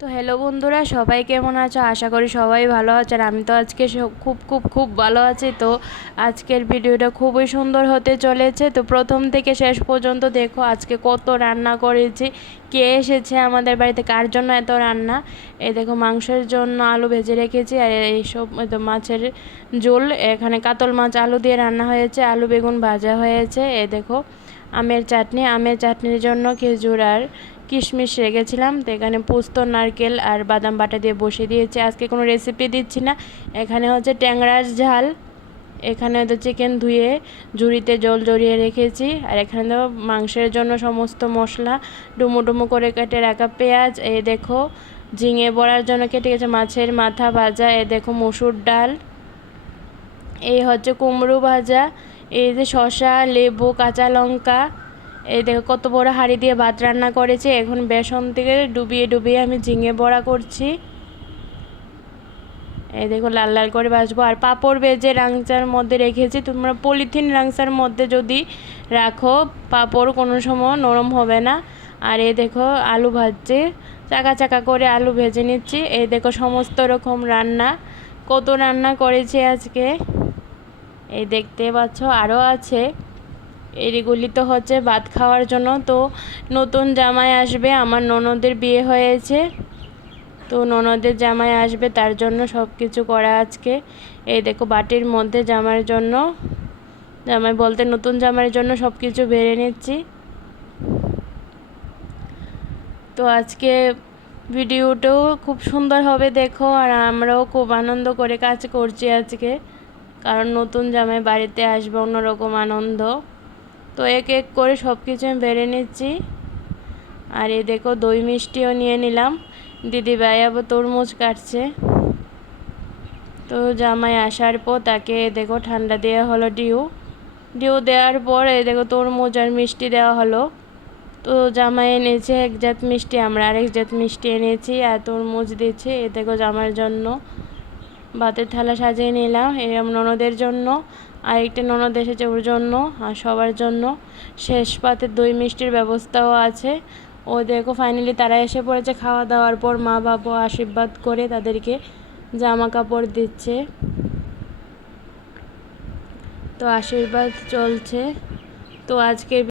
তো হ্যালো বন্ধুরা, সবাই কেমন আছো? আশা করি সবাই ভালো আছে আর আমি তো আজকে খুব খুব খুব ভালো আছি। তো আজকের ভিডিওটা খুবই সুন্দর হতে চলেছে। তো প্রথম থেকে শেষ পর্যন্ত দেখো আজকে কত রান্না করেছি, কে এসেছে আমাদের বাড়িতে, কার জন্য এত রান্না? এই দেখো মাংসের জন্য আলু ভেজে রেখেছি আর এইসব এই তো মাছের ঝোল, এখানে কাতল মাছ আলু দিয়ে রান্না হয়েছে, আলু বেগুন ভাজা হয়েছে এ দেখো। আমের চাটনি। আমের চাটনির জন্য খেজুর আর কিশমিশ রেখেছিলাম। তো এখানে পোস্ত, নারকেল আর বাদাম বাটা দিয়ে বসিয়ে দিয়েছি। আজকে কোনো রেসিপি দিচ্ছি না। এখানে হচ্ছে ট্যাংরার ঝাল। এখানে হয়তো চিকেন ধুয়ে ঝুড়িতে জল জড়িয়ে রেখেছি। আর এখানে তো মাংসের জন্য সমস্ত মশলা ডুমো ডুমো করে কেটে রাখা পেঁয়াজ। এ দেখো ঝিঙে বড়ার জন্য কেটে গেছে মাছের মাথা ভাজা। এ দেখো মসুর ডাল। এই হচ্ছে কুমড়ো ভাজা। এই যে শসা, লেবু, কাঁচা লঙ্কা, এই দেখো কত বড় হাঁড়ি দিয়ে ভাত রান্না করেছি। এখন বেসন থেকে ডুবিয়ে ডুবিয়ে আমি ঝিঙে বড়া করছি। এই দেখো লাল লাল করে ভাজবো। আর পাঁপড় ভেজে রাংচার মধ্যে রেখেছি। তোমরা পলিথিন রাংচার মধ্যে যদি রাখো, পাঁপড় কোনো সময় নরম হবে না। আর এই দেখো আলু ভাজছে। চাকা চাকা করে আলু ভেজে নিচ্ছি। এই দেখো সমস্ত রকম রান্না। কত রান্না করেছি আজকে? এই দেখতে পাচ্ছ আরও আছে। এগুলি তো হচ্ছে ভাত খাওয়ার জন্য। তো নতুন জামাই আসবে, আমার ননদের বিয়ে হয়েছে। তো ননদের জামাই আসবে, তার জন্য সব কিছু করা আজকে। এই দেখো, বাটির মধ্যে জামার জন্য। জামাই বলতে নতুন জামাইয়ের জন্য সব কিছু বেড়ে নিচ্ছি। তো আজকে ভিডিওটাও খুব সুন্দর হবে, দেখো। আর আমরাও খুব আনন্দ করে কাজ করছি আজকে। কারণ নতুন জামাই বাড়িতে আসবে, অন্যরকম আনন্দ। তো এক এক করে সব কিছু আমি বেড়ে নিচ্ছি। আর এই দেখো, দই মিষ্টিও নিয়ে নিলাম। দিদি ভাই আবার তরমুজ কাটছে। তো জামাই আসার পর তাকে দেখো ঠান্ডা দেওয়া হলো ডিউ। ডিউ দেওয়ার পর এই দেখো তরমুজ আর মিষ্টি দেওয়া হলো। তো জামাই এনেছে এক জাত মিষ্টি, আমরা আরেক জাত মিষ্টি এনেছি আর তরমুজ দিচ্ছি এ দেখো জামার জন্য। ভাতের থালা সাজিয়ে নিলাম। এরম ননদের জন্য আর একটা ননদ এসেছে ওর জন্য, আর সবার জন্য। শেষ পাতে দই মিষ্টির ব্যবস্থাও আছে। ও দেখো ফাইনালি তারা এসে পড়েছে খাওয়া দাওয়ার পর। মা, বাবা আশীর্বাদ করে তাদেরকে জামা কাপড় দিচ্ছে। তো আশীর্বাদ চলছে। তো আজকের